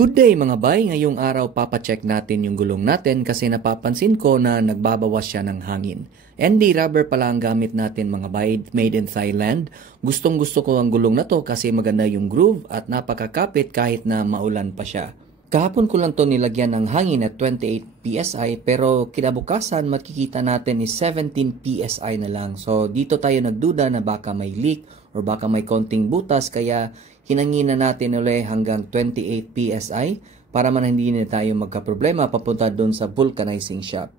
Good day mga bay! Ngayong araw papacheck natin yung gulong natin kasi napapansin ko na nagbabawas siya ng hangin. ND rubber pala ang gamit natin mga bay, made in Thailand. Gustong gusto ko ang gulong na to kasi maganda yung groove at napakakapit kahit na maulan pa siya. Kahapon ko lang to nilagyan ng hangin at 28 PSI pero kinabukasan makikita natin is 17 PSI na lang. So dito tayo nagduda na baka may leak or baka may konting butas kaya hinangin na natin ulit hanggang 28 PSI para man hindi na tayo magkaproblema papunta doon sa vulcanizing shop.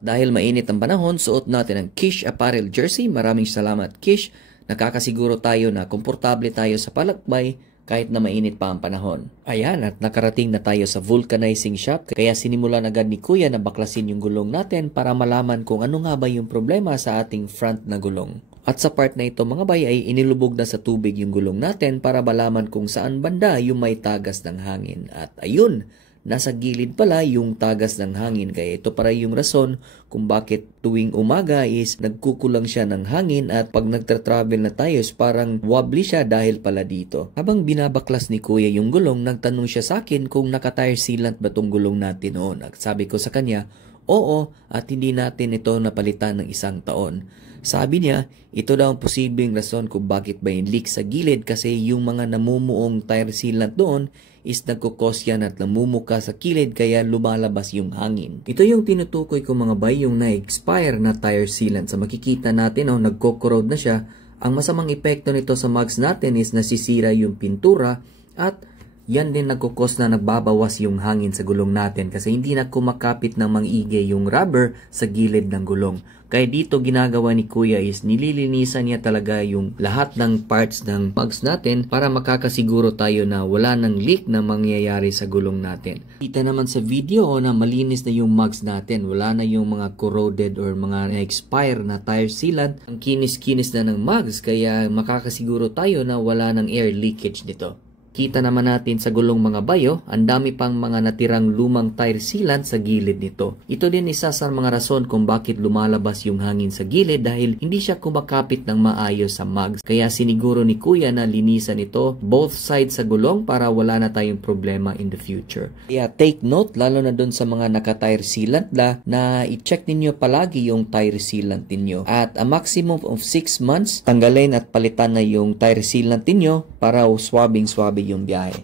Dahil mainit ang panahon, suot natin ang Kish Apparel jersey. Maraming salamat Kish. Nakakasiguro tayo na komportable tayo sa palakbay kahit na mainit pa ang panahon. Ayan, at nakarating na tayo sa vulcanizing shop. Kaya sinimulan agad ni Kuya na baklasin yung gulong natin para malaman kung ano nga ba yung problema sa ating front na gulong. At sa part na ito mga bay ay inilubog na sa tubig yung gulong natin para malaman kung saan banda yung may tagas ng hangin. At ayun, nasa gilid pala yung tagas ng hangin. Kaya ito para yung rason kung bakit tuwing umaga is nagkukulang siya ng hangin at pag nagtra-travel na tayo is parang wobbly siya dahil pala dito. Habang binabaklas ni Kuya yung gulong, nagtanong siya sa akin kung naka-tire sealant ba tong gulong natin noon. At sabi ko sa kanya, oo, at hindi natin ito napalitan ng 1 taon. Sabi niya, ito daw ang posibleng rason kung bakit ba yung leak sa gilid kasi yung mga namumuong tire sealant doon is nagkukos yan at namumuka sa kilid kaya lumalabas yung hangin. Ito yung tinutukoy ko mga bay, yung na-expire na tire sealant. Sa makikita natin, nagko-corrode na siya. Ang masamang epekto nito sa mugs natin is nasisira yung pintura at yan din nagkukos na nagbabawas yung hangin sa gulong natin kasi hindi na kumakapit ng mang-igay yung rubber sa gilid ng gulong. Kaya dito ginagawa ni Kuya is nililinisan niya talaga yung lahat ng parts ng mugs natin para makakasiguro tayo na wala ng leak na mangyayari sa gulong natin. Kita naman sa video na malinis na yung mugs natin. Wala na yung mga corroded or mga expire na tire sealant. Ang kinis-kinis na ng mugs kaya makakasiguro tayo na wala ng air leakage nito. Kita naman natin sa gulong mga bayo, ang dami pang mga natirang lumang tire sealant sa gilid nito. Ito din isa sa mga rason kung bakit lumalabas yung hangin sa gilid dahil hindi siya kumakapit ng maayos sa mugs. Kaya siniguro ni Kuya na linisan ito both sides sa gulong para wala na tayong problema in the future. Kaya take note lalo na dun sa mga naka-tire sealant na i-check ninyo palagi yung tire sealant ninyo. At a maximum of 6 months, tanggalin at palitan na yung tire sealant ninyo para swabing-swabe yung biyahe.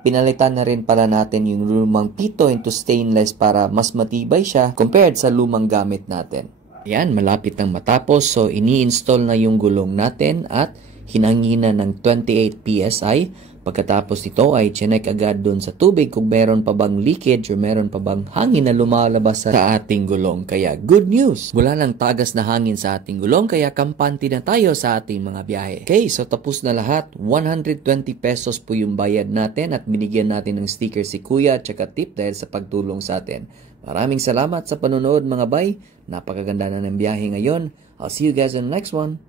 Pinalitan na rin pala natin yung lumang pito into stainless para mas matibay siya compared sa lumang gamit natin. Ayan, malapit nang matapos so ini-install na yung gulong natin at hinanginan ng 28 PSI. Pagkatapos nito ay chinek agad dun sa tubig kung meron pa bang leakage or meron pa bang hangin na lumalabas sa ating gulong. Kaya good news! Wala nang tagas na hangin sa ating gulong kaya kampante na tayo sa ating mga biyahe. Okay, so tapos na lahat. 120 pesos po yung bayad natin at binigyan natin ng sticker si Kuya at saka tip dahil sa pagtulong sa atin. Maraming salamat sa panonood mga bay. Napakaganda na ng biyahe ngayon. I'll see you guys on the next one.